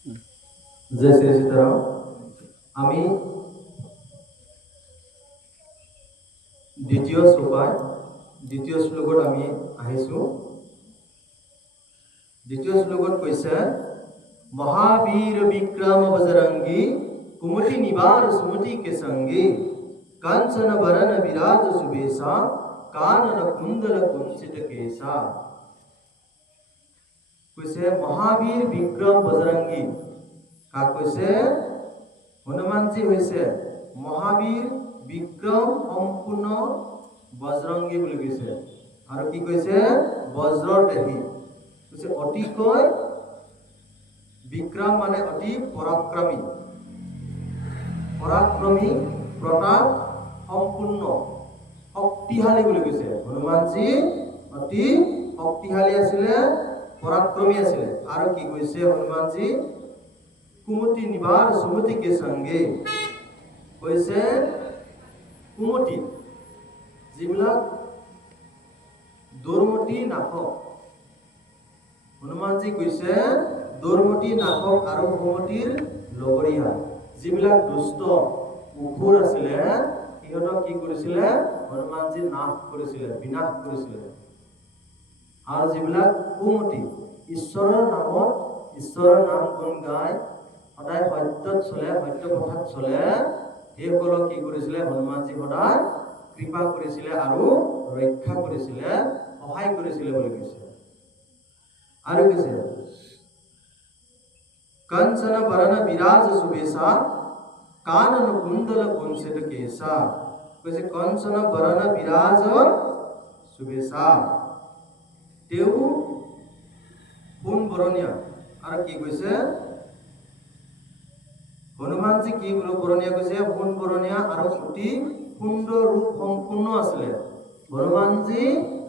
জয় শ্ৰী সীতাৰাম। আমি দ্বিতীয় শ্লোকত আমি আহিছোঁ। দ্বিতীয় শ্লোকত কৈছে, মহাবীর বিক্রম বজরঙ্গী কুমতি নিবার সুমতি কে সঙ্গী কাঞ্চন বরন বিরাজ সুবেশা কানন কুন্দল কুঞ্চিত কেশা। কৈছে মহাবীর বিক্রম বজরঙ্গী। কাক কৈছে? হনুমানজী হৈছে মহাবীৰ বিক্ৰম সম্পূৰ্ণ বজৰংগী বুলি কৈছে। আৰু কি কৈছে? বজ্ৰৰ দেহী। কৈছে অতিকৈ বিক্ৰম মানে অতি পৰাক্ৰমী, প্ৰতাপ সম্পূৰ্ণ শক্তিশালী বুলি কৈছে। হনুমানজী অতি শক্তিশালী আছিলে, পৰাক্ৰমী আছিলে। আৰু কি কৈছে হনুমানজী? কুমতি নিবাৰ সুমতি কে সঙ্গে। কৈছে কুমতি যিবিলাক দুৰ্মতি নাশক। হনুমানজী কৈছে দুৰ্মতি নাশক আৰু সুমতিৰ লগৰীয়া। যিবিলাক দুষ্ট অসুৰ আছিলে সিহঁতক কি কৰিছিলে? হনুমানজী নাশ কৰিছিলে, বিনাশ কৰিছিলে। আৰু যিবিলাক কুমতি ঈশ্বৰৰ নাম গুণ গায়, সদায় সত্যত চলে, সত্য পথত চলে, সেইসকলক কি কৰিছিলে? হনুমানজী সদায় কৃপা কৰিছিলে আৰু ৰক্ষা কৰিছিলে, সহায় কৰিছিলে বুলি কৈছে। আৰু কৈছে कंचन बरन विराज सुबेशा कानन कुंडल कुंचित केशा। কৈছে कंचन बरन विराज सुबेशा, তেওঁ সোণ বৰণীয়া। আৰু কি কৈছে? হনুমানজী কি বৰণীয়া কৈছে? সোণ বৰণীয়া আৰু অতি সুন্দৰ ৰূপ সম্পূৰ্ণ আছিলে। হনুমানজী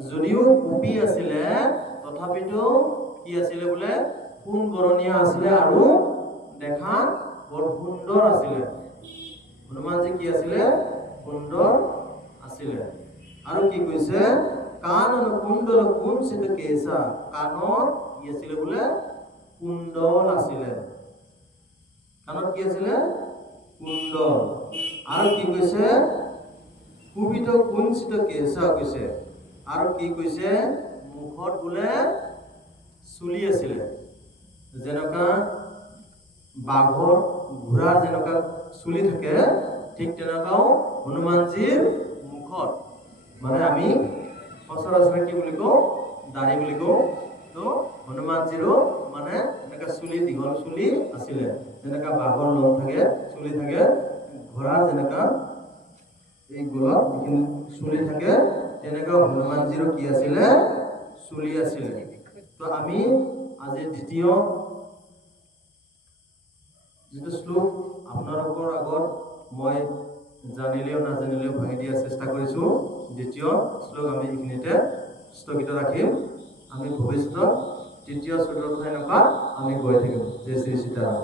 যদিও কপি আছিলে তথাপিতো কি আছিলে বোলে? সোণ বৰণীয়া আছিলে আৰু দেখাত বৰ সুন্দৰ আছিলে। হনুমানজী কি আছিলে? সুন্দৰ আছিলে। আৰু কি কৈছে? কানন কুণ্ডল কুঞ্চিত কেশা, কাণত কি আছিলে বোলে? কুণ্ডল আছিলে। কাণত কি আছিলে? কুণ্ডল। আৰু কি কৈছে? কুবিত কুঞ্চিত কেশা কৈছে। আৰু কি কৈছে? মুখত বোলে চুলি আছিলে। যেনেকা বাঘৰ, ঘোঁৰাৰ যেনেকা চুলি থাকে, ঠিক তেনেকাও হনুমানজীৰ মুখত, মানে আমি সচৰাচৰ কি বুলি কওঁ? দাঢ়ি বুলি কওঁ। তো হনুমানজীৰো মানে এনেকা চুলি, দীঘল চুলি আছিলে। যেনেকা বাঘৰ লম থাকে, চুলি থাকে, ঘোঁৰাৰ যেনেকা এই গলত যিখিনি চুলি থাকে, তেনেকা হনুমানজীৰো কি আছিলে? চুলি আছিলে। তো আমি আজি দ্বিতীয় যিটো শ্লোক আপোনালোকৰ আগত মই জানিলেও নাজানিলেও ভাঙি দিয়াৰ চেষ্টা কৰিছোঁ। দ্বিতীয় শ্লোক আমি এইখিনিতে স্থগিত ৰাখিম। আমি ভৱিষ্যত তৃতীয় শ্লোকৰ এনেকুৱা আমি গৈ থাকিম। জয় শ্ৰী সীতাৰাম।